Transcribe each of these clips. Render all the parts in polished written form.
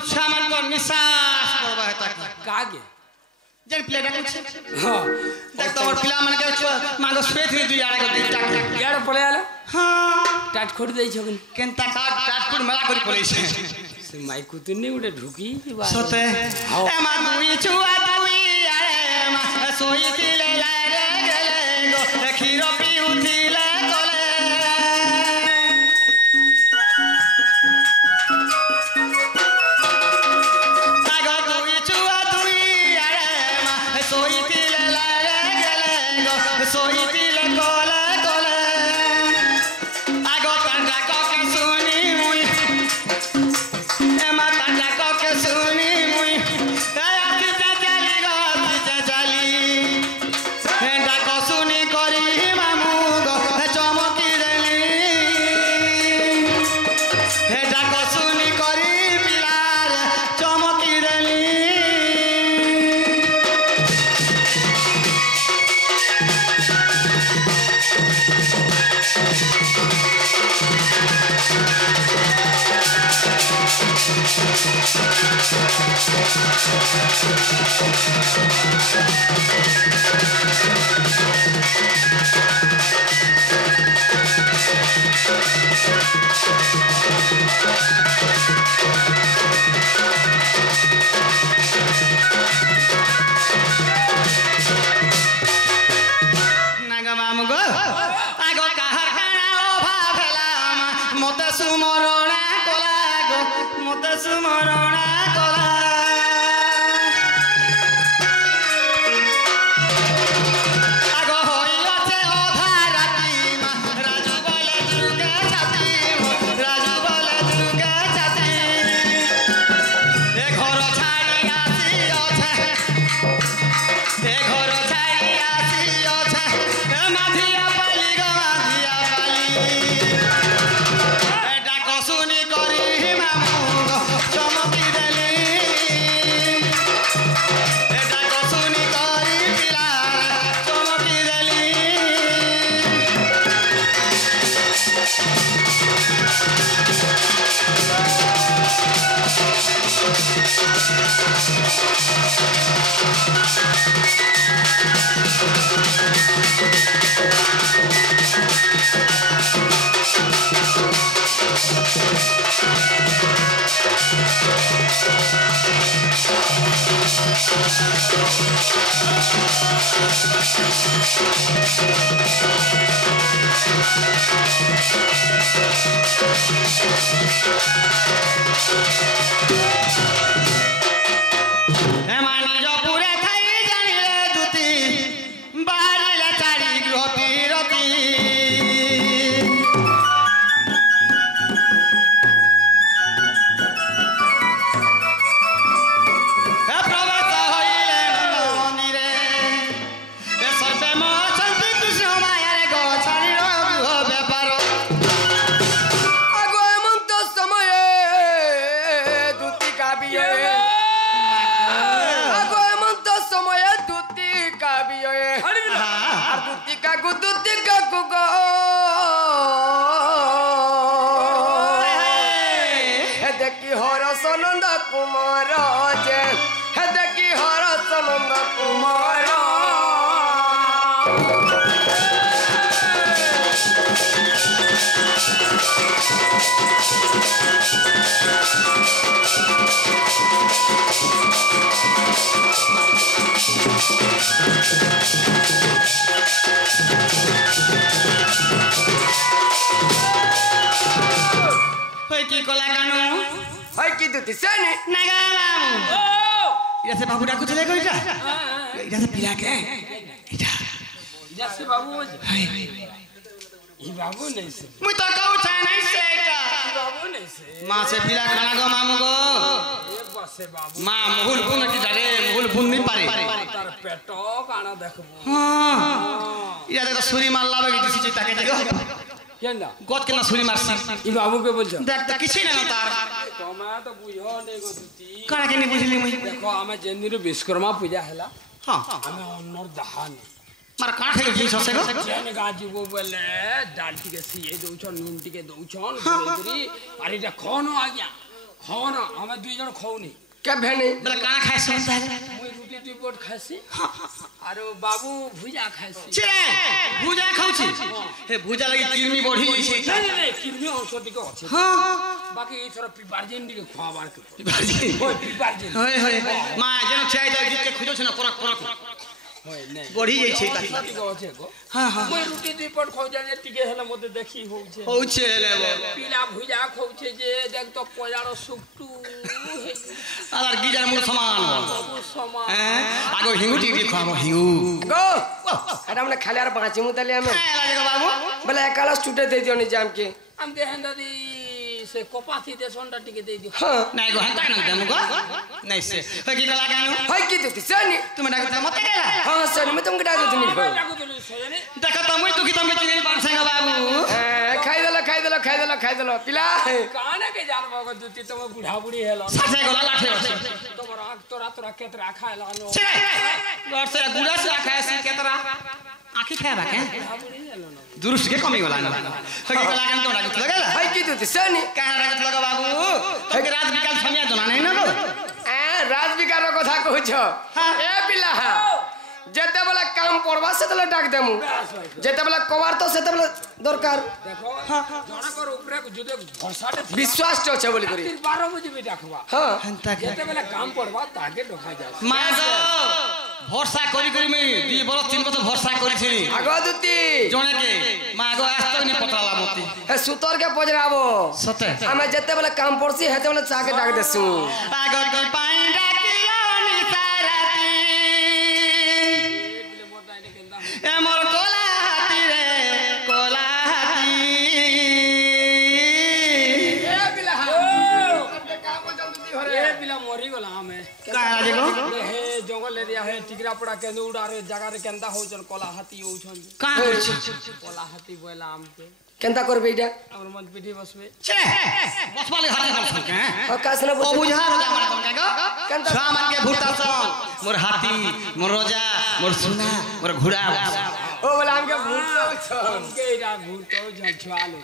मोर छुआ मन को निसास करबा है ताकि कागे जन प्लेट कुछ हां देख तो मोर पिला मन के मांगो स्वेत रे दुई आड़े को दिटा यार पळे आला हां टाट खोड देई छगन केनता टाट फुट मला करी पड़े छे से माई कुतुनी उडे ढुकी सते ए मा दुई छुआ दुई आड़े मा सोई तिले रे गेले गो खीर पिउथिले कोले आगो दुई छुआ दुई आड़े मा सोई तिले रे गेले गो सोई तिले कोले कोले आगो तंडा को के सुनी मुई ए मा तंडा को के सुनी मुई ए आती चली गो चली हे डाको सुनी करी मामू गो चमकी देली हे डाको सुनी करी पिलार चमकी देली नागा मामू गो आगो काहर काना लोभा भेला मते सुमरणा कोला गो मते सुमरणा कोला आगो होई আছে অধা রাতি মা রাজু বলে দুর্গা ছাতি রাজু বলে দুর্গা ছাতি এ ঘর ছাড়ি আসি আছে এ ঘর ছাড়ি আসি আছে এ মাধিয়া পালি গো মাধিয়া পালি এ ডাকো শুনি করি মামু গো চমকি দেলি এ ডাকো শুনি করি পিলা চমকি দেলি हे मानी जो पूरे थाई जानिले दुती बारिले चारी गृह पिरती हे प्रवेश होइले नंदनीरे हे सर्वे म चंती कृष्ण मायारे गो चारी गृह व्यापार आगो हेमंत समय दूती काबिये आगो हेमंत समय दूती काबिये और दूती का गो हे देखी हरस नंद कुमार जे हे देखी हरस नंद कुमार होय की कोला कानू हाय की दूती सेने नागा मामू इरा से बाबू डाकू चले गइटा इरा से पिला के इटा जैसे बाबू हाय ई बाबू नहीं से मुई तो कहू छा नहीं से इटा बाबू नहीं से मां से पिला खाना गो मामू गो एक बसे बाबू मां मुहुल पुन की डरे मुहुल पुन नहीं पारे तार पेटो काना देखबो हां इरा तो सुरी मार लावे की दिसी चिता के जगह केना गोद के ना सुरी मारसी ई बाबू के बोल देख तो किछि ना तार तोमा तो बुझो ने गो दूती काना के नहीं बुझली मुई देखो हमें जेंदिरो विश्वकर्मा पूजा हैला हां हमें अन्नर दहान मार काना खाइ जी ससे गो जेन गाजी वो बोले डाल टिके सीए दउछन नून टिके दउछन बोलकरी अरे देखो न आ गया खाओ ना हमें दुई जन खाऊनी क्या भेनी बोले काना खाए सुन ताले मुई रुटी दुई पट खासी आरो बाबू भुजा खासी छे भुजा खाउछि हे भुजा लागि किरमी बढी छै नहीं नहीं किरमी अंश टिके अछि हां बाकी ई थोड़ा पिपार्जिन टिके खवाबार के पिपार्जिन ओय पिपार्जिन होय होय मा जेन चाय दे के खुजो छ न परक परक होय नहीं बढी जाय छै ता टिके अछि को हां हां मुई रुटी दुई पट खाउ जे टिके हेले मते देखी होउ छे होउ छे लेबो पीला भुजा खाउ छे जे देख तो पजारो सुक्टू आर गिजार मुर समान समान आगो हिंगु टिके खाबो हिंगु गो एटा हमने खाली यार पांच मुतले हमें खाए लागे बाबू बोले एकाला स्टूडे दे दियो निजाम के हमके हेंदा दी से कोपाथी दे सोंडा टिके दे दियो हां नाही गो हंता न देमु गो नाही से होय की गला गानु हाय की देती सनी तुम डाक मते गेला हां सनी मैं तुमके डाक देती नहीं लागो तो सोजने देखो त मुई दुखी तमे चिनी पान संग बाबू खाई देलो पिला काने के जान मगो दुती तमे बुढ़ा बुढ़ी हेलो साथे गोला लाठे अछि तोरा आंख तोरा केतरा खाएला नो छे गड़ से गुड़ा से खाए से केतरा आखी खाबा के दुरुस्त के कमी होला न हगी गला गान तो डाक लगेला हाय की देती सनी काहे डाक लगा बाबू हगी रात बिकाल समिया जना नै न गो राज विकार कथा कहछ ए पिला जेते बेला काम पड़वा से तले डाक देमु जेते बेला कवार तो सेते बेला दरकार देखो जणा कर ऊपर जुदे भरसाटे विश्वास तो छ बोली करी 12 बजे भी डाकवा हां हंता के जेते बेला काम पड़वा ताके डोखा जा मागो भरसा करी करी मैं 2 बरस 3 बरस भरसा करी छी आगो दुती जणे के मागो आज तक नहीं पतला मती हे सुतर के पजराबो सते हमें जेते बेला काम पड़सी हेते बेला चाके डाक देसु आगो के पाई डाकियो निसारती ए मोर कोला हाथी रे कोला हाथी ए पिला ए बिला मरी गला हमें का आजे गो हे जंगल एरिया है टिकरा पड़ा के उड़ा रे जगह रे केंदा हो जन कोला हाथी हो छन का करछ कोला हाथी बोला आम के केंता करबे इटा हमर मन पीठी बसबे छे बसवाले हाथी कर सके और कासना ओ बुझा रोजा मारे तुम का केंता छा मन के भूता सन मोर हाथी मोर रोजा मोर सुना मोर घोड़ा ओ बोला हमके भूल छ हमके इरा भूत तो झछवाले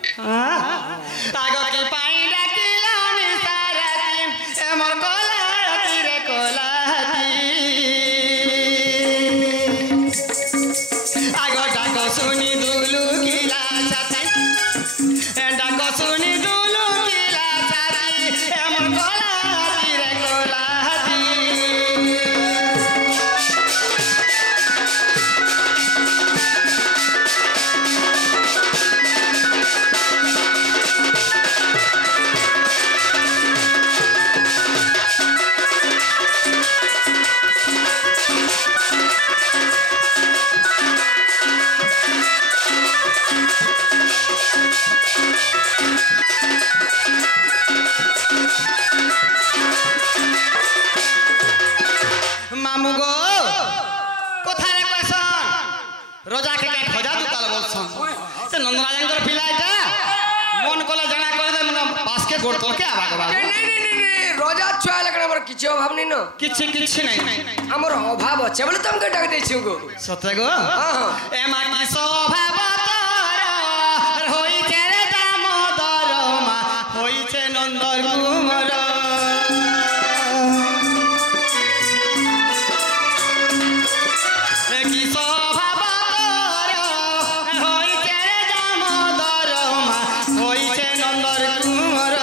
आगो के पाई डाकिलो निसारती ए मोर कोला हाथी रे कोला हाथी आगो डाको सुनी दुलु किला छाती डाको सुनी दुलु किला छाती ए मोर कोला हाथी रे कोला हाथी मामू गो कोथारे कसन रोजा के का खोजा तू काल बोलसन से नंदराजंकर पिला এটা मन कोला जना कर दे मन पास के गोड़ तो के आबा के बाबू नहीं रोजा छुआ लगना हमर किछो अभाव नहीं न किछि नहीं हमर अभाव छै बोले तुमके डाक दै छी गो सते गो हां ए माटी स्वभाव तोर होई छे रे दामोदर मा होई छे नंदर कुमार ए की स्वभाव तोर होई छे रे दामोदर मा होई छे नंदर कुमार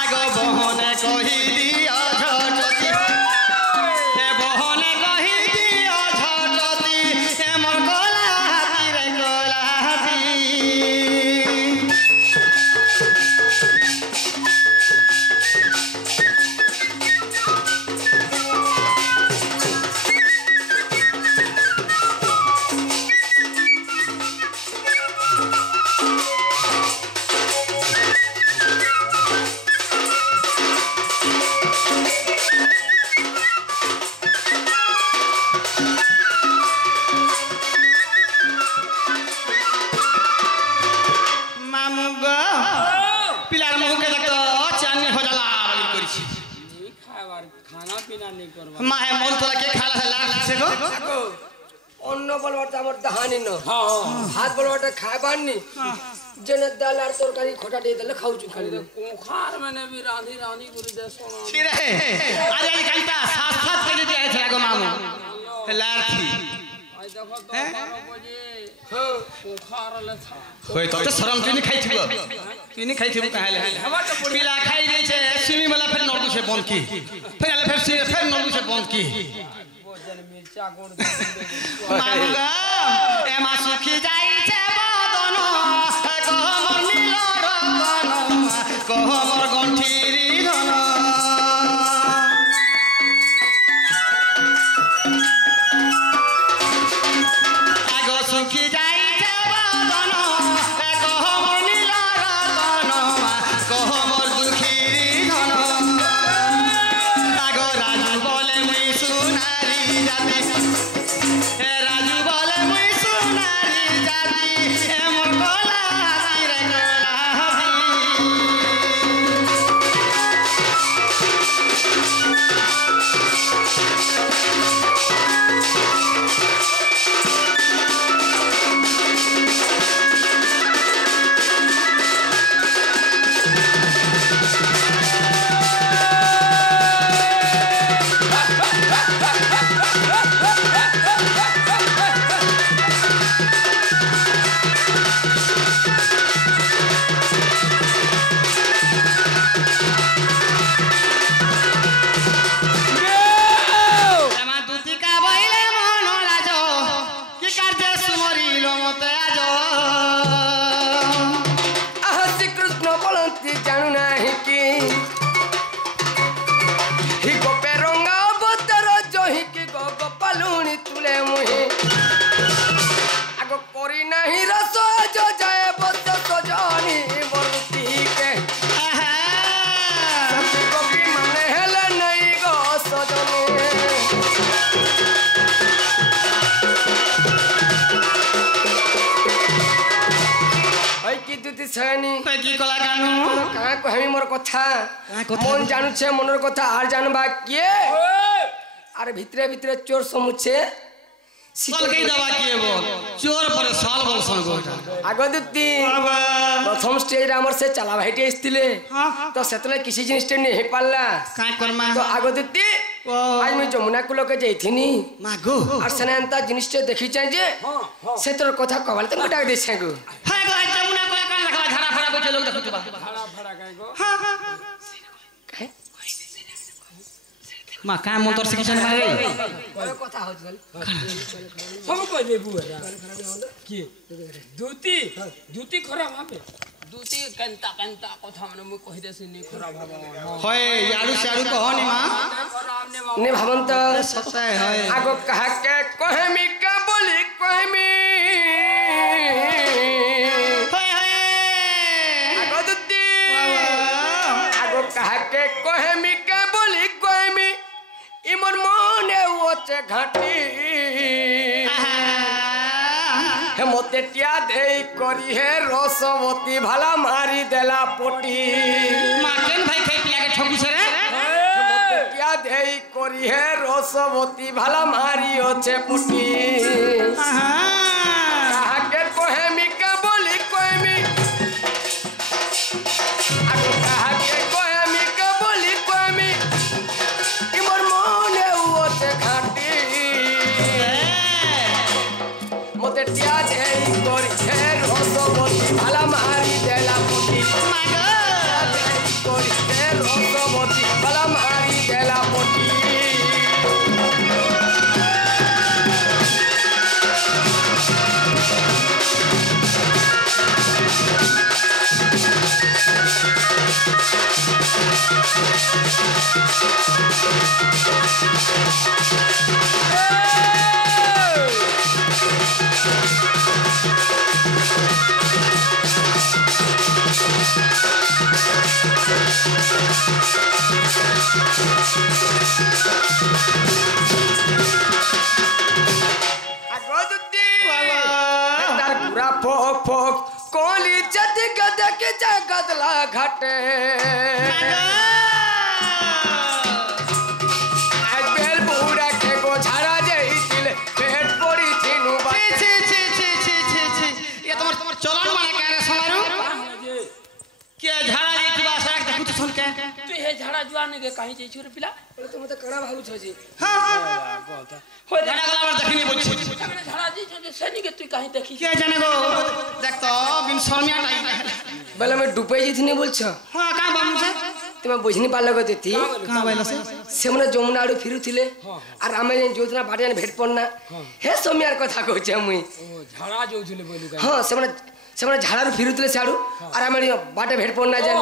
आगो बहने कहि दिया झटती ए बहने कहि दिया झटती ए मोर कोला हाथी रे कोला हाथी मामू गो पिलार मुह के देखतो चानी हो जाला बोली करिछि नहीं खावार खाना पीना नहीं करवा माहे मोल तोला के खाला है लाल से गो অন্য বলবাটা আমার দাহানি ন হ্যাঁ হাত বলবাটা খাইবার নি যেন ডাল আর তরকারি খোটা দিয়ে দিলে খাউছু খালি কোখার মানে বি রাঁধি রাঁধি করে দে সোনা ছিরে আজ আজ কালটা 7-7 কেজি দিয়ে আছে গো মামু লাঠি আই দেখো তো 12 বাজে কোখার লেখা হই তো শরম তুই নি খাইছিব তুই নি খাইছিব কাহালে পিলা খাই দিয়েছে সিমি वाला फिर नॉर्दू से बंद की फिर नॉर्दू से बंद की भोजन मिर्चा गुड़ दे मामुगा एमा सुखी जाइছে বদন কোমর নীল রতন কোমর গণ্ঠিরি ধন আগো সুখী যাইছে বদন কোমর নীল রতন কোমর দুঃখিরি ধন আগো রাজু বলে মুই সোনারি জাতি রাজু বলে মুই সোনারি জাতি মোর গলা হাতিরে গলা এমা দুতিকা বইলে মন রাজ কি কার্যে সুমরিল মতে আজ আহা শ্রীকৃষ্ণ বলନ୍ତି জানু ନାହିଁ କି হি গোপে রঙা অবতার জহিকি গোপালুনি তুলে মুহি আগ করি নাহি রস যায় বস সজনি বরতি কে গোপী মানে হেলে নাই গো সজনি ওই কি দুতি ছানি কি কলা কানু কাঁ কহিমি মোর কথা কাঁ কথা? মন জানুছে মনের কথা আর জানবা কিয়ে আর ভিতরে ভিতরে চোর সমুছে সলকেই দেওয়া কি বল চোর পরে সাল বল সঙ্গ আগ দুতি প্রথম স্টেজে আমার সে চালা ভাইটি এসেছিলে তো সেতলে কিছু জিনিসটা নিয়ে হে পারলা কাঁ করমা তো আগ দুতি ও। আজ মুই যমুনা কুলকে যাইথিনি মাগো আর সেনে এন্তা জিনিসটা দেখি চাই যে সে তোর কথা কবালে তো ডাক দিছে গো হ্যাঁ গো যমুনা কোলা কান লাগা ধারা ফারা বইছে লোক দেখুবা ভাড়া ভাড়া গায় গো মা কাঁ মন্তর শিখিছেন ভাই কথা হচ্ছে সব কই দেবু কি দুতি দুতি খরাব হবে দুতি কেনতা কেনতা কথা মানে মুই কই দেছি নি খরাব হবে হয় ইয়াড়ু সিয়াড়ু কহনি মা খরাব নে নে ভাবন্ত সচাই হয় আগ কাহাকে কহেমি কা বলি কহেমি হয় হয় আগ দুতি আগ কাহাকে কহেমি কা বলি কহেমি ইমন মনে ওচে ঘাটি হে মতে টিয়া দেই করি হে রসবতী ভালা মারি দেলা পটি মা কেন ভাই খাই পিয়াকে ঠকুছে রে মতে টিয়া দেই করি হে রসবতী ভালা মারি ওচে পটি কাহাকে কহেমি কা বলি কহেমি আগ কাহাকে কহেমি কা বলি কহেমি ইমন মনে ওচে ঘাটি মতে টিয়া দেই করি হে রসবতী ভালা মারি দেলা পটি করি হে রসবতী ভালা মারি দেলা পটি ফোক ফোক কোলি জাতি গদা কে জাগদলা ঘাটে বেল বুড়া কে গো ছাড়া যাইছিল পেট পড়িছিল जुआ ने के कहीं जे छुर पिला बोले तो मते कणा भाबु छ जी हां हो झाड़ा गला बार देखनी बोल छी झाड़ा जी जे सनी के तू कहीं देखी के जाने गो देख तो बिन शर्मिया टाइप बोले मैं डुबई जिथनी बोल छ हां का बाबू से तुम बुझनी पाल गति कहां बैला से मने जमुना आडू फिरुथिले और आमे जोतना बाटे भेट पड़ना हे सोमियार कथा कहू छ मुई झाड़ा जोउथिले बोलू हां से मने झाड़ा फिरुथिले साडू और आमे बाटे भेट पड़ना जान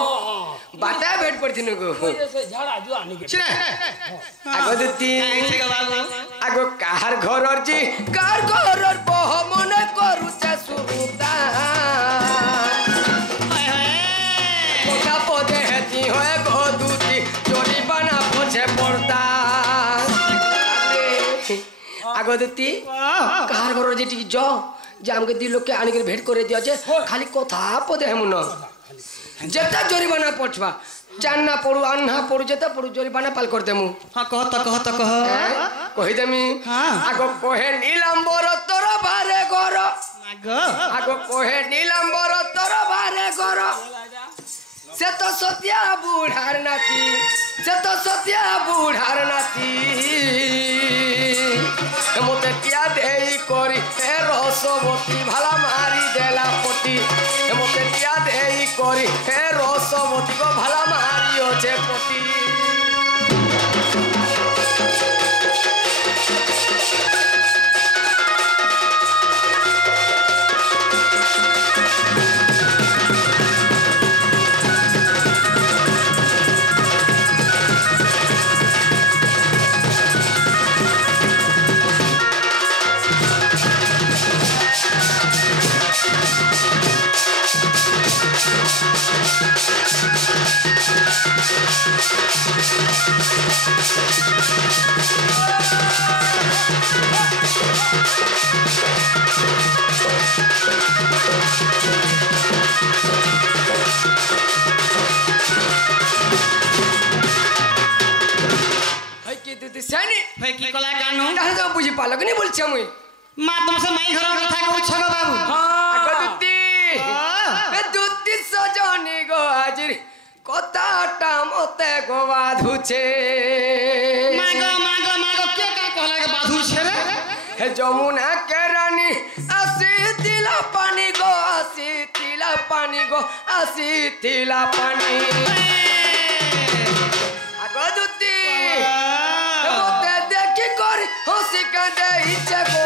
बाटा भेट पड़थिनु गो से झाड़ा जुआ ने के छिरे आगो दती ठीक बाबू आगो कार घरर जी कार घरर बह मने करू छ सुरुता हाय हाय कोठा पदे हेती होए गो दूती चोरी बना पोछे पड़ता आगो दती कार घरर जी टी जो जे हमके दी लोग के आनी के भेंट करे दिया जे खाली कोठा पदे हेमुन जेता चोरी बना पोछवा जानना पड़ू अन्ना पड़ू जेता पड़ू चोरी बना पाल कर देमु हां कह कहि देमी हाँ। आगो कोहे नीलांबर तोर बारे घर मागो आगो कोहे नीलांबर तोर बारे घर से तो सत्या बुढ़ार नाती मोते किया देई करी ए रसवती भाला मारी देला पटी मोते किया देई करी ए रसवती को भाला मारी ओछे पटी भाई की कला कानू ताहे तो बुझी पालो कि नहीं बोल छ मुई मा तुमसे माई घर कथा कहू छ गो बाबू आगो दुत्ती सजनी गो हाजिर कताटा मते गो बाधुचे मागो के का कहला के बाधू छे रे हे जमुना के रानी आसी तिला पानी गो आसी तिला पानी आगो दुत्ती मते देखी करी हंसी कांदे इच्छे गो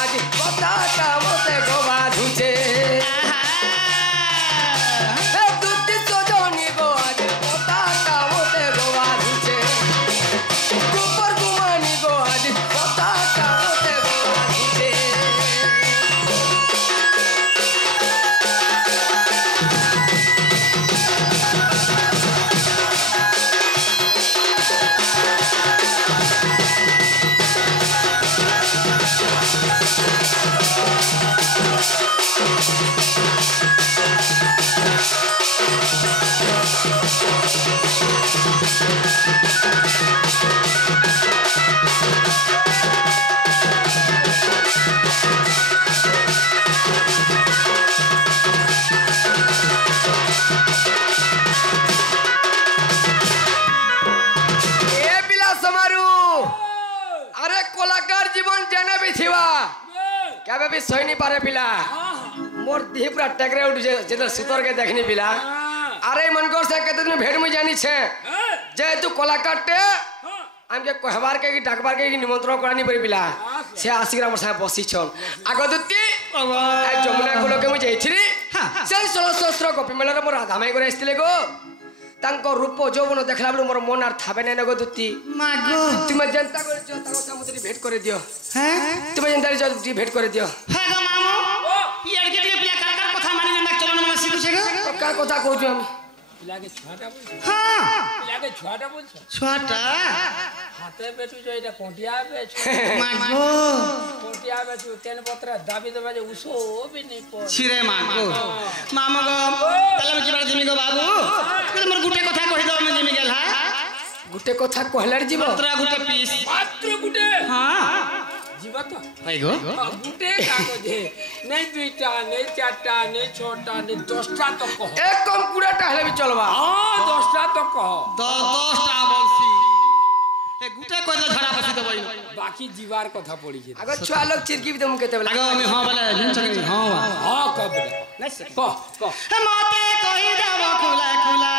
आज कताटा मते गो बाधुचे दुत्ती सजनी गो आज कताटा मते गो बाधुचे गुपर गुमानी गो आज कताटा मते गो बाधुचे क्या भी सही नहीं पारे पिला मोर देह पूरा टकरे उठ जे सुतर के देखनी पिला अरे मन को से कहते दिन भेड़ में जानी छे जे तू कलाकार टे हमके कहबार के डाकबार के निमंत्रण करानी पड़ी पिला से आसिरा मोर साथ बसी छन आगो दुत्ती जमुना को लोके मु जाइथिरी से 16 गोपी मेला रे मोर राधा माई करे आस्तिले गो तांको रूप जौवन देखला बेलू मोर मन आर थाबे नै नगो दुत्ती मागो तुमे जनता को जो ताको सामुद्री भेंट करे दियो हैं तुमे जनता जो भेंट करे दियो हे गो मामू ये अड़के के पिया कार कथा मानी जनता चलन मन सिखु छे गो का कथा कहू हम लागे छुआटा बोल हां लागे छुआटा बोल छोटा हाथे बेटू जो एटा कोंटिया पे मागो कोंटिया पे तू तेन पत्र दाबी दबा जे उसो भी नहीं पड़ छिरे मागो मामो गो तले जिबा जिमी गो बाबू तले मोर गुटे कथा कहि दो मैं जिमी गेल हा गुटे कथा कहलार जीव मात्रा गुटे पीस मात्र गुटे हां जीव শুনো তো এই গো গুটে কাগজে নেই 2টা নেই 4টা নেই 6টা নেই 10টা তো কহ এক কম 20টা হলে বি চলবা 10টা তো কহ 10টা বলছি এ গুটা কইলে ঝড়া বসি দেব বাকি জীবার কথা পড়িছে আগে ছুয়া লোক চিরকি বিতে মুকে তেবলা আগে আমি হ্যাঁ বলে জিনছনি হ্যাঁ হ্যাঁ কব কহ কহ মতে কই দেব খুলা খুলা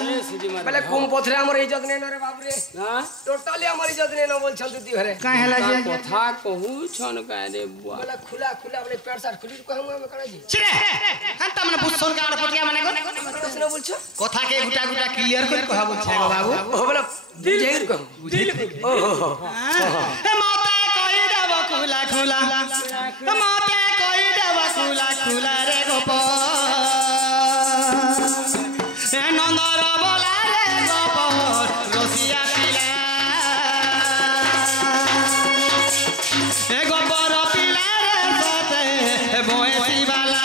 এ সিদি মার বলে কোন পথরে আমার ইজ্জত নেই না রে বাপ রে হ্যাঁ টোটালি আমার ইজ্জত নেই না বলছন তুই ঘরে কাই হেলা যে কথা কহু ছন কারে বুয়া বলে খুলা খুলা বলে পেট শার্ট খুলি কই আমি কাড়াজি ছিরে হ্যাঁ তা মানে বুঝছন কাড় পটিয়া মানে গো প্রশ্ন বলছো কথা কে গুটা গুটা ক্লিয়ার করে কহা বলছে গো বাবু ও বলে দিল কো দিল ও মতে কই দেব খুলা খুলা মতে কই দেব খুলা খুলা রে গোপ এ নন্দর বলা রে গোপ রসিয়া পিলা এ গোপর পিলা রে সতে বয়সী বালা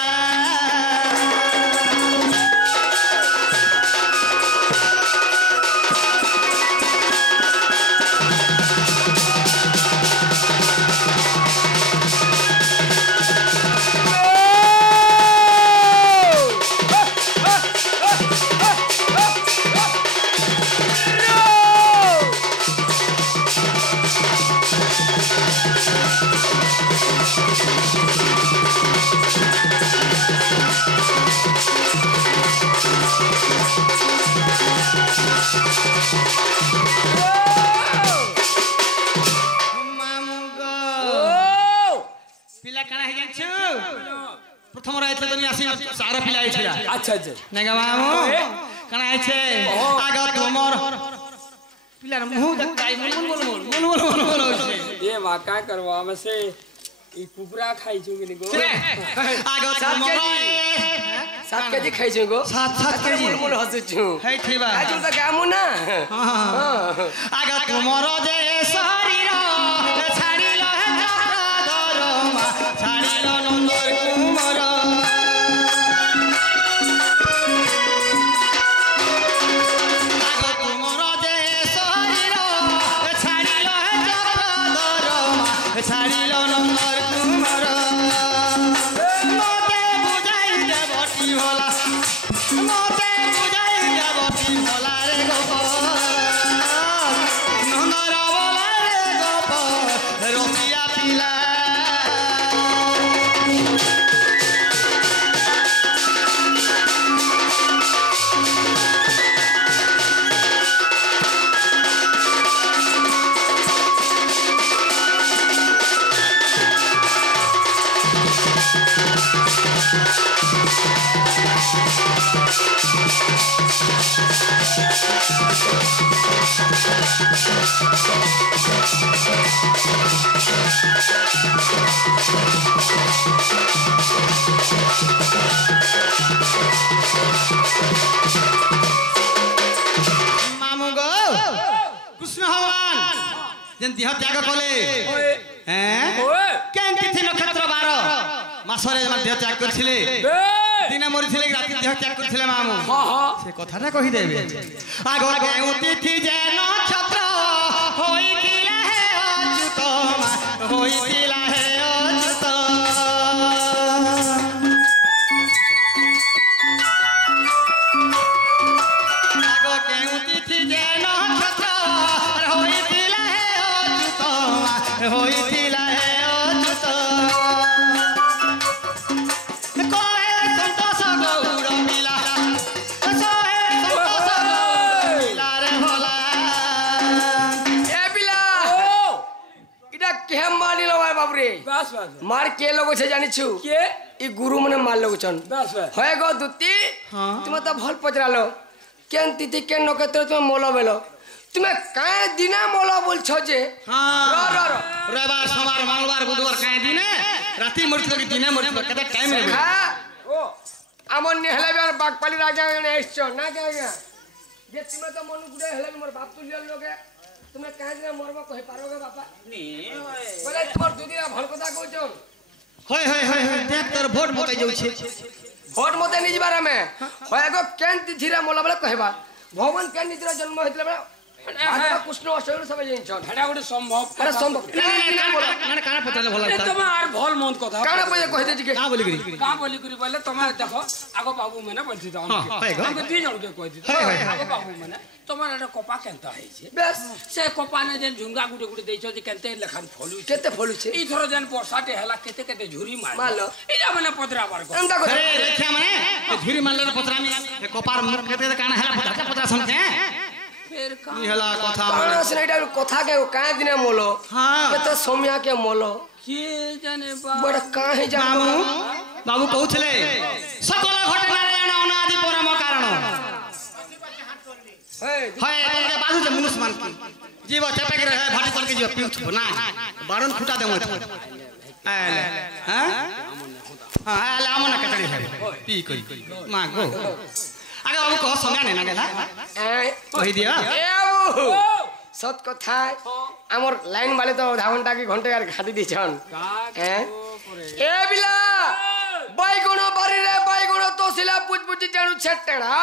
পিলা কানা হে যাচ্ছু প্রথম রাইতে তো নি আসি সারা পিলা আইছিলা আচ্ছা আচ্ছা নেগা মামু কানা আইছে আগ তোমার পিলার মুহ দেখাই মুল মুল মুল মুল মুল মুল মুল হইছে ये माँ क्या करवा में से ये कुकरा खाई चुकी गो আগ তোমার 7 কেজি খাইছো গো 7 কেজি মুল হসুচু হেই থিবা আজু তো গামু না আগ তোমার যে শরীর ছাড়িল হে চক্র ধরমা ছাড়িল নন্দর কুমার আগ তোমার যে শরীর ছাড়িল হে চক্র ধরমা ছাড়িল নন্দর কুমার মতে বুঝাই দেবটি ভোলা মতে বুঝাই দেবটি ভোলা রে গোপ নন্দর বলা রে গোপ রসিয়া পিলা মামু গো কৃষ্ণ ভগবান যেন দেহ ত্যাগ কলে হ্যাঁ ओए কেন তিথি নক্ষত্র 12 মাসরে দেহ ত্যাগ করছিলে দিনে মরিছিলে রাতে দেহ ত্যাগ করছিলে মামু हाँ हाँ সে কথাটা কহি দেবে আগ কেউ তিথি যে নক্ষত্র হইছিলা হে অচ্যুত হইছিলা হে অচ্যুত আগ কেউ তিথি যে নক্ষত্র হইছিলা হে অচ্যুত হইছিলা হে অচ্যুত কহে সন্তোষ গৌর মিলা সহে সন্তোষ গৌর মিলা রে ভোলা এ বিলা এটা কে মানি লো ভাই বাবরে बस बस মার কে লোক আছে জানিছু के ই গুরু মানে মার লোক চন बस बस হয়ে গো দুতি হ্যাঁ। তুমি তো ভাল পচরালো কেন তিথি কেন নক্ষত্র তুমি মোল বেলো তুমি কায় দিনা মোল বলছো যে র র র রবিবার সোমবার মঙ্গলবার বুধবার কাই দিনে রাতি মরিছিল কি দিনে মরিছিল কেতে টাইম নেবে হ্যাঁ ओ আমার নেহলে আর বাগপালি রাজা এসছো না কে আজ্ঞা যে তুমি তো মন গুড়ে হেলে মোর বাপ তুলিয়ার লোকে তুমি কায় দিনা মরব কই পারোগে বাপা বলে তোমার দুদিনা ভাল কথা কইছো হয় হয় হয় হয় দেখ তোর ভোট মতে যাচ্ছে ভোট মতে নিজবার আমি হয় গো কেন তিথিরা মোলা বলে কইবা ভগবান কেন নিজরা জন্ম হইতলে বলে কৃষ্ণ অষ্টমী সবাই জানিছন হেডা গোটে সম্ভব আরে সম্ভব মানে কানা পচালে ভাল লাগতা তোমার আর ভাল মন কথা কানা পয়সা কই দে কে কা বলি করি কা বলি করি বলে তোমার দেখো আগো বাবু মানে বলছি তো আমি দুই জনকে কই দিই আগো বাবু মানে তোমার এটা কপা কেনতা হইছে বেশ সে কপা নে যেন ঝুঙ্গা গুটে গুটে দেইছো যে কেনতে লেখান ফলু কেতে ফলুছে এই ধর যেন বর্ষাতে হেলা কেতে কেতে ঝুরি মারলো। এটা মানে পদরাবার কথা এন্তা কথা আরে রেখা মানে ধুরি মারলে পচরামি কপার মুখ কেতে কানা হেলা পচা সমকে ফের কা ই হেলা কথা কারণ আছে এটা কথা কে কায় দিনে মলো হ্যাঁ কেতে সময়া কে মলো কে জানে বা বড় কাহে যা বাবু বাবু কହୁଥିଲେ সকল ঘটনাରେ ଏଣ ଅନାଦି ପରମ କାରଣ হয় এতকে বাধু যে মনুষ্য মান কি জীব চেপেকে রহে ভাটি তলকে জীব পিউথ না বারণ ফুটা দেমো আলে হ্যাঁ হ্যাঁ আলে আমনা কেতড়ি হে পি কই মা গো আগে বাবু কহ সঙ্গা নেনা গেলা কই দিও এ বাবু সত কথা আমার লাইন বালে তো আধা ঘন্টা কি ঘন্টা আর খাদি দিছন এ বিলা বাইগুণ বাড়িরে বাইগুণ তোসিলা পুচপুচি জাণু ছেটেড়া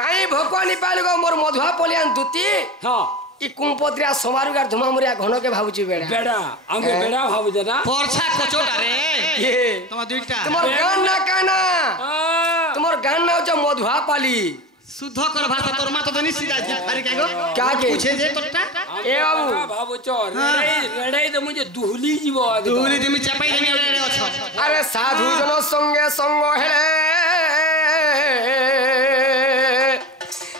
কাই ভগবানী পাইল গো মোর মধুয়া পলিয়ান দুতি হ্যাঁ ই কুম্পদ্রিয়া সমারুগার ধুমামুরিয়া ঘনকে ভাবুছি বেড়া বেড়া আমি বেড়া ভাবুছে না পরছা কোচোটারে এ তোমার দুইটা তোমার গান না কানা তোমার গান না হচ্ছে মধুয়া পালি শুদ্ধ কর ভাষা তোর মা তো নিছি যাই আরে কে গো কাকে পুছে যে তোরটা এ বাবু ভাবুছ রেড়াই তো মুঝে দুহলি যাব দুলি তুমি চাপাই দেমি রে অছ আরে সাধু জন সঙ্গে সঙ্গ হেলে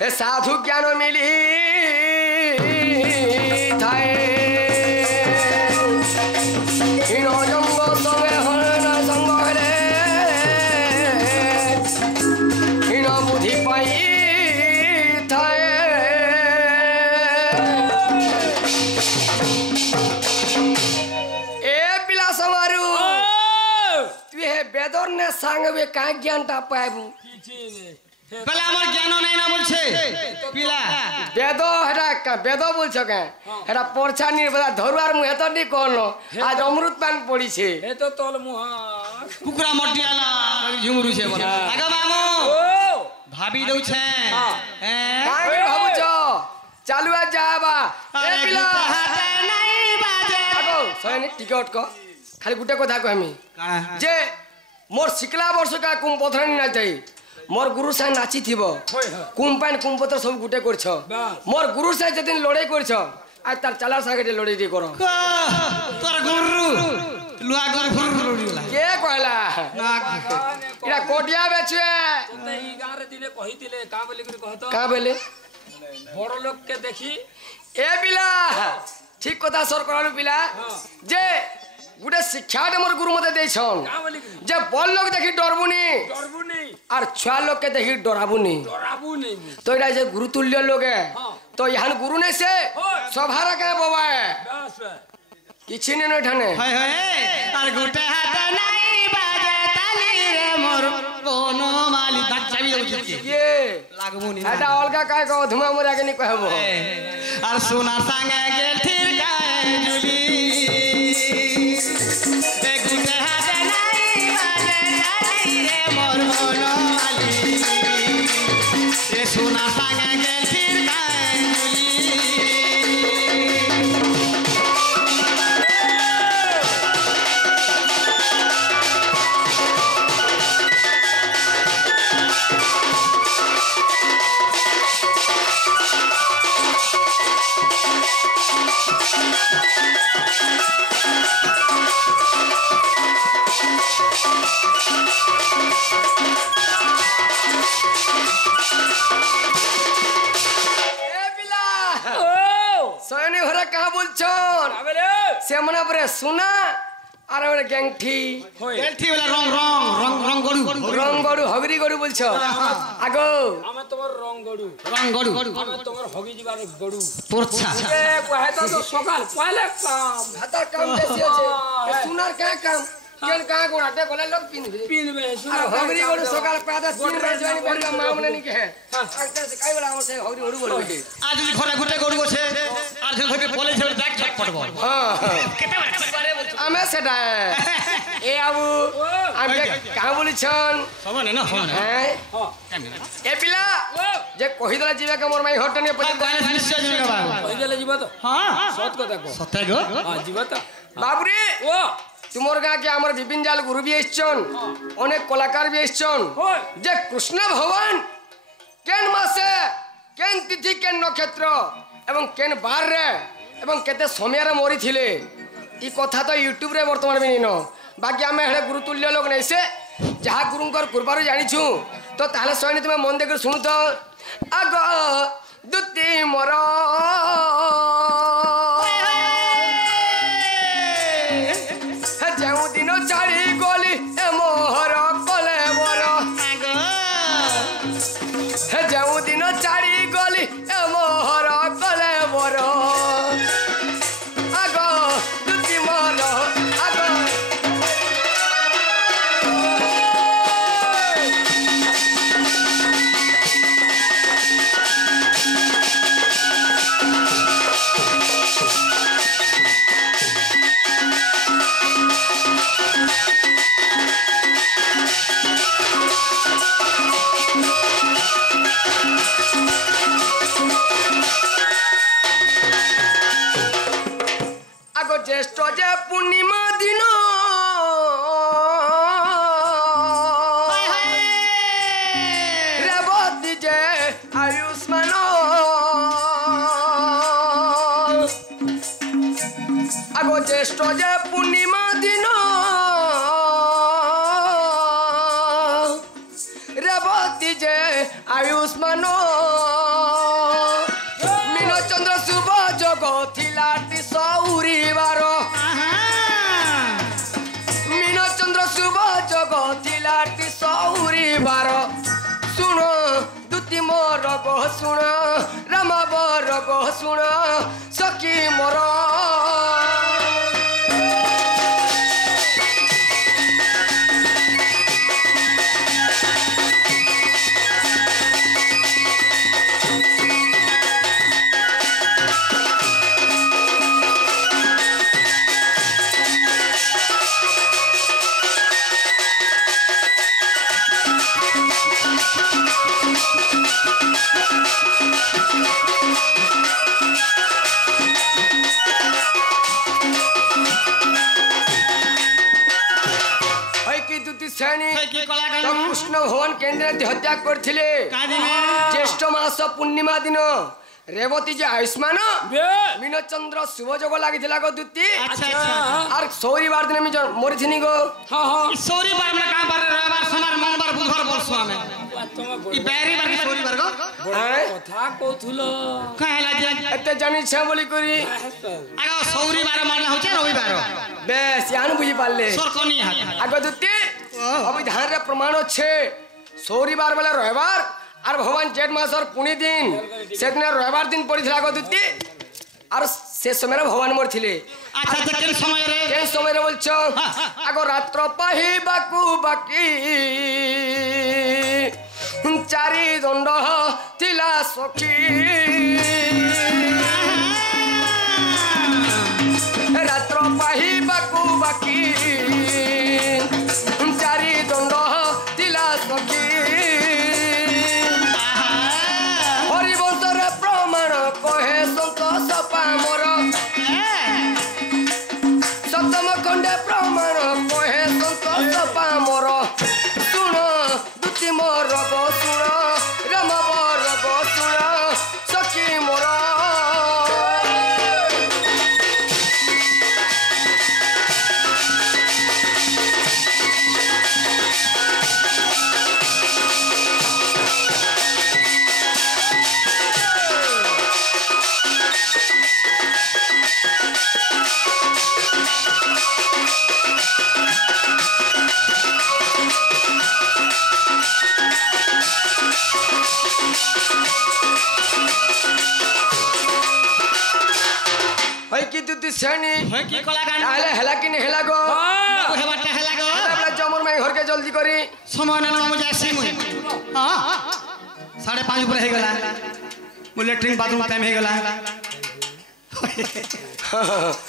এ সাধু জ্ঞান মিলি থাকে হীন জঙ্গ সঙ্গে হীন সঙ্গ হেলে হীন বুদ্ধি পাই থাকে এ পিলা সমারু তুই হে বেদর নে সাংবে কা জ্ঞানটা পাইবু বলে আমার জ্ঞান নাই না বলছে পিলা বেদ হেটা বেদ বলছ কে হেটা পরছা নি বলা ধরুয়ার মু হেত নি কোন আজ অমৃত পান পড়িছে এ তো তল মুহা কুকুরা মটিয়ালা ঝুমরুছে বলে আগা মামু ও ভাবি দউছে কাই ভাবুছ চালুয়া যাবা এ পিলা হাতে নাই বাজে আগো সয়নি টিকট ক খালি গুটে কথা কইমি যে মোর শিকলা বর্ষ কা কুম পথরানি না যাই মোর গুরু সাহেব নাচি থিব কুম পাইন কুম পত্র সব গুটে করছ মোর গুরু সাহেব যেদিন লড়াই করছ আর তার চালার সাথে লড়াই দিয়ে করো তোর গুরু লুয়া গর ফুরু লড়িলা কে কইলা না এটা কোটিয়া বেচবে তোতে ই গারে দিলে কহিতিলে কা বলি করে কহতো কা বলে বড় লোককে দেখি এ পিলা ঠিক কথা সর করালু পিলা যে গুটে শিক্ষাটা মোর গুরু মতে দেইছন কা বলি যে বল লোক দেখি ডরবুনি ডরবু নেই আর ছুয়া লোককে দেখি ডরাবুনি ডরাবু নেই তো এটা যে গুরু তুল্য লোকে তো ইহান গুরু নেই সে সভারা কে বাবায় বাস কিছু নেই এখানে হয় হয় আর গোটা হাতে নাই বাজে তালি রে মোর কোন মালি দাঁত চাবি দউছে ইয়ে লাগবুনি এটা অলগা কায় কো ধুমা মরে আগে নি কহবো আর সোনা সাঙ্গে গেল থির গায়ে জুলি এ গোটা হাতে নাই বাজে তালি রে মোর কোন মালি এ সোনা সাঙ্গে গেল থির গায়ে জুলি এ পিলা ও সয়নি ঘরে কাহা বলছন আবেলে সে মনে পরে সোনা আর ওরে গ্যাংঠি হই গেলথি বলে রং রং রং রং গড়ু রং গড়ু হগরি গড়ু বলছ আগো আমার তোমার রং গড়ু রং গড়ু আমার তোমার হগি যাবার গড়ু পোরছা এ কহে তো সকাল পয়লা কাম হাতার কাম বেশি আছে এ সোনার কা কাম কেন কা গোড়াতে গলে লোক পিনবে পিনবে আর শুনা হগরি গড়ু সকাল পাদা তিন বার জয়েন করলা মা মনে নি কে একটা সে কাই বলা আমার সে হগরি গড়ু বলবে আজ যদি ঘরে ঘুরে গড়ু গছে আর যদি ধরে পলে ছেড়ে দেখ ঝট পড়ব হ্যাঁ আমি সেটা এ আবু আমি কা বলিছন সমানে না সমানে হ্যাঁ হ্যাঁ এ পিলা ও যে কহিদলা জিবে কে মোর মাই হটে নিয়ে পড়ে କହିଲେ ନିଶ୍ଚୟ ଯିବି ଗ ବାବୁ কইদেলে ଯିବା ତ ହଁ সত কথা কো ସତେ ଗো হ্যাঁ ଯିବା ତ বাবুরে ও তোমার গাঁ কে আমার বিপিন জাল গুরু বি এসছন অনেক কলাকার বি এসছন হয় যে কৃষ্ণ ভগবান কেন মাসে কেন তিথি কেন নক্ষত্র এবং কেন বার রে এবং কেতে সময় মরি থিলে ই কথা তো ইউट्यूब রে বর্তমান বি নিন বাকি আমি হেড়ে গুরুতুল্য লোক নাই সে যাহা গুরুঙ্কর কৃপারু জানিছু তো তাহলে সৈনি তুমি মন দেখে শুণু তো আগ দুতি মর ଯେଉଁ ଦିନ ଛାଡ଼ି ଗଲି ଏ ମୋହର କଲେ ବର ଯେଉଁ ଦିନ ଛାଡ଼ି ଗଲି ଏ ମୋହର କଲେ ବର ଆଗ ଦୁତି ମୋର ଆଗ আগ জ্যেষ্ঠ যে পূর্ণিমা দিন রেবতী যে আয়ুষ্মান আগ জ্যেষ্ঠ যে পূর্ণিমা দিন রেবতী যে আয়ুষ্মান মীনচন্দ্র শুভ যোগ থিলাটি সৌরিবার মীনচন্দ্র শুভ যোগ থিলাটি সৌরিবার শুণ দুতি মোর গো শুণ রামাবর গো শুণ সখী মোর শ্রেণী কি কলা তো কৃষ্ণ ভগবান কেন্দ্রে হত্যা করছিলে কাদিনে জ্যেষ্ঠ মাস পূর্ণিমা দিন রেবতী যে আয়ুষ্মান বে মীনচন্দ্র শুভ যোগ লাগিଥିଲା গো দুতি আচ্ছা আচ্ছা আর সৌরিবার দিন আমি মরিছিনি গো হ্যাঁ হ্যাঁ ସୋରି ବାର ମାନେ କାଁ ବାର ରବିବାର সোমবার মঙ্গলবার বুধবার বলছো আমি তোমা ই বেরি বার কি সୋରି বার গো হ্যাঁ? কথা কହୁଥିଲ কাঁ হেলা যে এতে জানিছে বলি করি আগ সৌরি বার মানে হচ্ছে রবিবার বেশ ইয়ানু বুঝি পারলে সরকনি হাত আগ দুতি অভিধান রে প্রমাণ আছে সৌরিবার বেলা রবিবার আর ভগবান জেঠ মাসর পুনি দিন সেদিন রবিবার দিন পড়িছিল গো দুতি আর সে সময় ভগবান মোর ছিলে আচ্ছা আচ্ছা কেন সময় রে কেন সময় বলছ আগ রাত্র পাহিবাকু বাকি চারি দণ্ড ଥିଲା সখী রাত্র পাহিবাকু বাকি চারি দণ্ড ଥିଲା সখী হরিবংশরে প্রমাণ কহে সন্তোষ পামর সপ্তম খণ্ডে প্রমাণ কহে সন্তোষ পামর শুণ দুতি মোর গো শুণ রামবর গো শুণ সখী মোর হই কি দুতি শ্রেণী হয় কি কলা গান তাহলে হেলা কি হেলা গো হেবাটা হেলা গো তাহলে জমর মাই ঘরকে জলদি করি সময় না মু যাইছি মুই হ্যাঁ 5:30 উপরে হয়ে গলা মু ল্যাট্রিন বাথরুম টাইম হয়ে গলা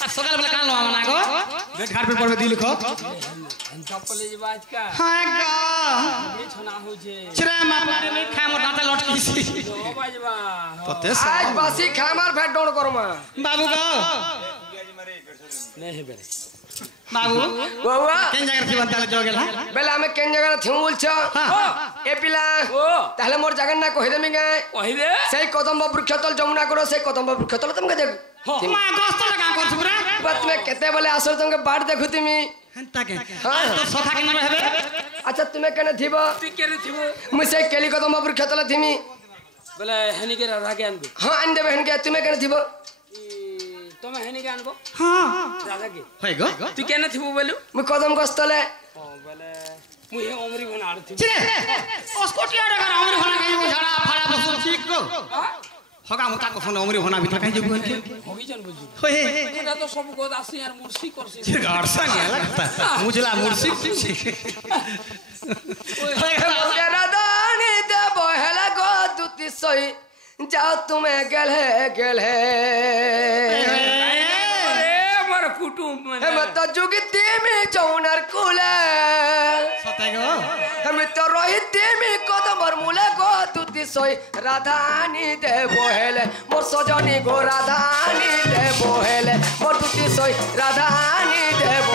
আর সকাল বেলা কান লো আমা না গো বেড ঘাট पे পড়বে দিল লিখো হেনতা পলে যাবা আজকা হ্যাঁ গো বড়ি ছনা হচ্ছে চিরা মা পারে নি খামর দাঁতে লটকিছি ও বাজবা ততে আজ বাসি খামার ফেট ডোন করমা বাবু গো নে হেবে বাবু বাবা কেন জায়গা জীবন তাহলে জগেল হ্যাঁ বেলা আমি কেন জায়গা থিউ বলছ এ পিলা ও তাহলে মোর জায়গা না কই দেমি গে কহিদে সেই কদম্ব বৃক্ষতল যমুনা করো সেই কদম্ব বৃক্ষতল তুমি দেখ মা গস্ত লাগা করছ পুরা তুমি কেতে বলে আসল তুমি বাট দেখু তুমি হেনতা কে তো সখা কে নামে হবে আচ্ছা তুমি কেন থিব তুই কেনে থিব মুই সেই কেলি কদম্ব বৃক্ষতল থিমি বলে হেনিকে রাগে আনবো হ্যাঁ আন দেবে হেনকে তুমি কেন থিব তুমি হেনিকে আনবো হ্যাঁ রাগে হই গো তুই কেনে থিব বলু মুই কদম গস্তলে ও বলে মুই হে অমরি বনা আর থিব চিরে অস্কটি আড়া গার আমরি হনা কাই ঝাড়া ফাড়া বসু ঠিক গো হগা মতা কো ফোন আমরি হনা বিতা কাই জব হনকে হবি জান বুঝু হই এটা তো সব কথা আসি আর মুর্শি করছি গাড়সা নিয়া লাগতা মুজলা মুর্শি রাধানি দেব হেলা গো দুতি সই যাও তুমি গেলে গেলে আরে আমার কুটুম মানে হেমে তো যুগি তিমি যৌনার কুলে সতাই গো হেমে তো রোহিত তিমি কদমর মূলে গো দুতি সই রাধানি দেব হেলে মোর সজনী গো রাধানি দেব হেলে মোর দুতি সই রাধানি দেব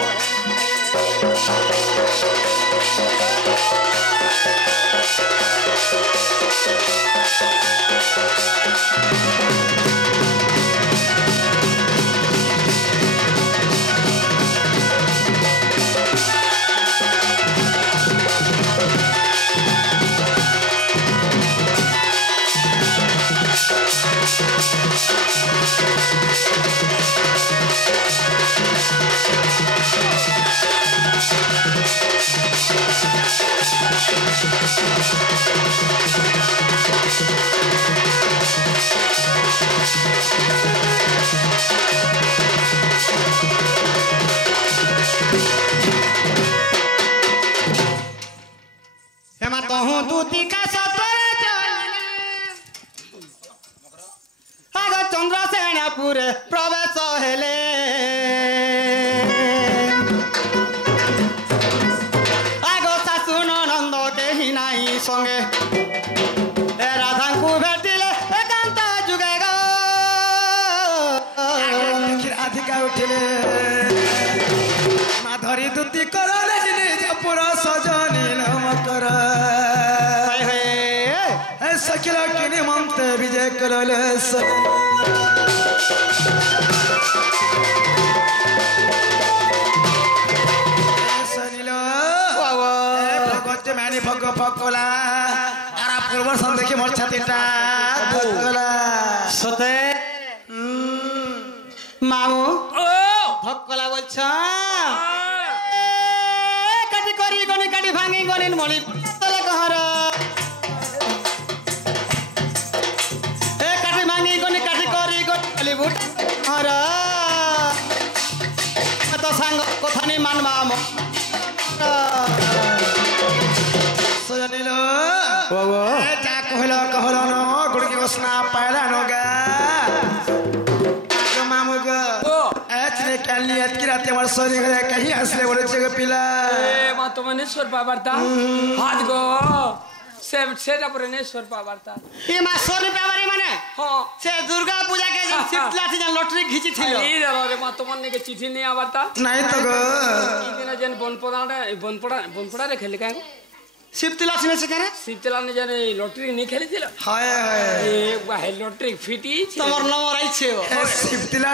হেমা তহু দুতি কা সতরে আগ চন্দ্রসেনাপুরে প্রবেশ হেলে আগ শাশু ননন্দ কেহি নাই সঙ্গে এ রাধাঙ্কু ভেটিলে একান্ত যুগে গো রাধিকা উঠিলে মাধুরী দুতি করলে নিজ পুর সজনী নাম কর সখিল কিনি মন্তে বিজয় করলে শনিল ভগতে মানি ভগ ফকলা আর পূর্ব সন্দেখি মোর ছাতিটা ভকলা সতে মামু ও ভক্কলা বলছ কাটি করি গনি কাটি ভাঙি গনিন মলি তলে কহর এ কাটি ভাঙি গনি কাটি করি গলি বুট কহর তো সাঙ্গ কথা নি মানবা সজনীল যা কহিল কহল ন গুড়কি ঘোষণা পাইলা নগা মামু গো এতনে কালি এতকি রাতে আমার শরীর ঘরে কहीं আসলে বলেছে গো পিলা এ মা তো মনেশ্বর পাবারতা হাত গো সেটা পরে নেশ্বর পাবারতা এ মা সরি পাবারি মানে হ্যাঁ সে দুর্গা পূজা কে সিটলা থেকে লটারি ঘিচি ছিল এই রে মা তোমার নাকি চিঠি নিয়ে আবারতা নাই তো গো এই দিন যেন বনপড়া রে খেলে কেন শিবতলা ছিল সেখানে শিবতলা নে জানে লটারি নিয়ে খেলেছিল হয় হয় এ লটারি ফিটি তোমার নম্বর আইছে শিবতিলা